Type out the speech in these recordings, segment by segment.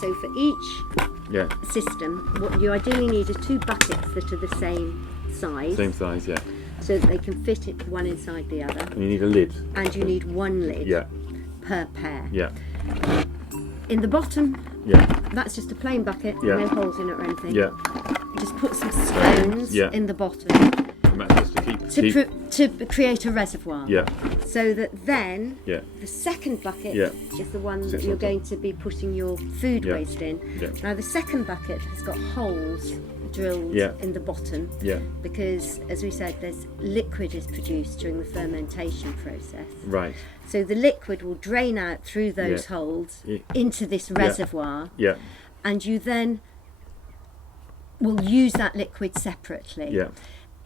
So for each system, what you ideally need are 2 buckets that are the same size. Same size, yeah. So that they can fit it one inside the other. And you need a lid. And you need 1 lid per pair. Yeah. In the bottom, that's just a plain bucket, no holes in it or anything. Yeah. Just put some stones in the bottom And that's just to create a reservoir. Yeah. So that then Yeah. the second bucket Yeah. is the one that Sits you're on top. going to be putting your food waste in. Yeah. Now the second bucket has got holes drilled in the bottom because, as we said, there's liquid is produced during the fermentation process. Right. So the liquid will drain out through those holes into this reservoir, and you then will use that liquid separately. Yeah.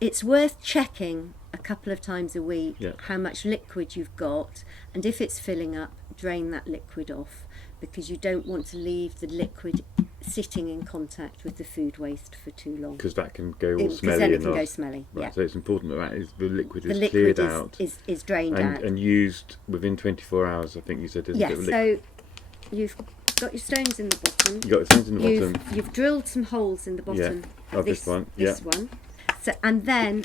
It's worth checking a couple of times a week how much liquid you've got, and if it's filling up, drain that liquid off, because you don't want to leave the liquid sitting in contact with the food waste for too long. Because that can go all smelly. Because then it can go smelly. Right, so it's important that the liquid is the cleared liquid out. is drained out. And used within 24 hours, I think you said, isn't it? Yes, so you've got your stones in the bottom. You've got the stones in the bottom. You've drilled some holes in the bottom of this one. This one. So, and then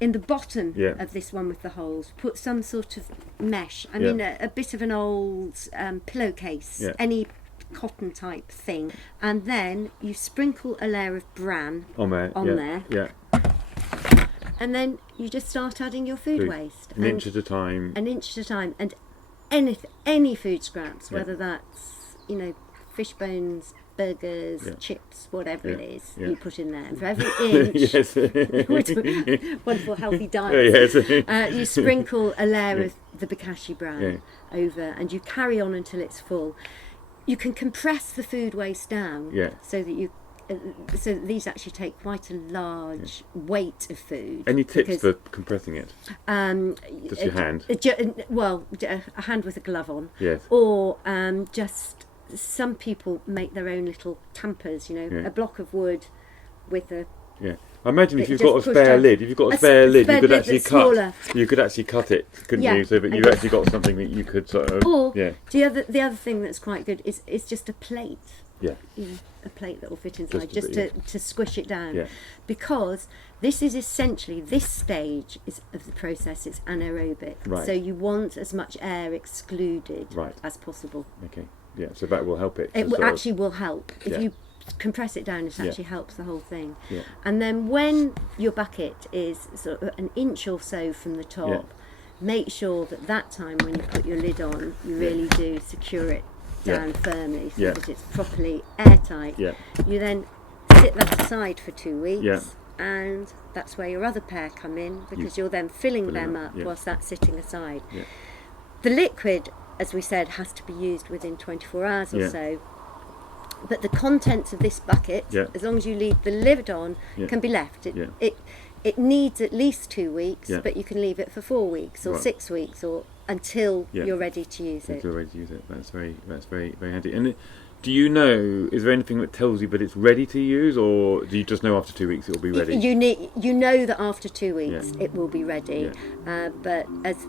in the bottom Yeah. of this one with the holes, put some sort of mesh. I mean, a bit of an old pillowcase, any cotton type thing, and then you sprinkle a layer of bran on there. Yeah. And then you just start adding your food waste. An inch at a time. An inch at a time, and any food scraps, whether that's, you know, fish bones, burgers, chips, whatever it is, you put in there. And for every inch, wonderful healthy diet, you sprinkle a layer of the Bokashi bran over, and you carry on until it's full. You can compress the food waste down so that you. So these actually take quite a large weight of food. Any tips for compressing it? Just your hand? A hand with a glove on. Yes. Or just some people make their own little tampers, you know, a block of wood with a... Yeah. I imagine if you've got a spare lid, you could actually cut it, couldn't you? So that you've actually got something that you could sort of... Or the other thing that's quite good is just a plate. Yeah. You know, a plate that will fit inside, just to squish it down. Yeah. Because this is essentially, this stage of the process is anaerobic. Right. So you want as much air excluded as possible. Okay. Yeah, so that will help it. It actually will help. If you compress it down, it actually helps the whole thing. Yeah. And then when your bucket is sort of an inch or so from the top, make sure that time when you put your lid on, you really do secure it down firmly so that it's properly airtight. You then sit that aside for 2 weeks, and that's where your other pair come in, because you're then filling them up whilst that's sitting aside. The liquid, as we said, has to be used within 24 hours or so, but the contents of this bucket, as long as you leave the lid on, can be left. It needs at least 2 weeks, but you can leave it for 4 weeks or 6 weeks, or until you're ready to use it. Until you're ready to use it. That's very handy. And do you know? Is there anything that tells you that it's ready to use, or do you just know after 2 weeks it will be ready? You know that after 2 weeks it will be ready. But as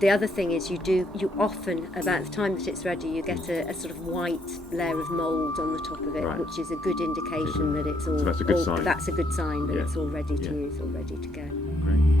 the other thing is, you often, about the time that it's ready, you get a sort of white layer of mould on the top of it, which is a good indication that it's all. So that's a good sign. That's a good sign that it's all ready to use, all ready to go. Great.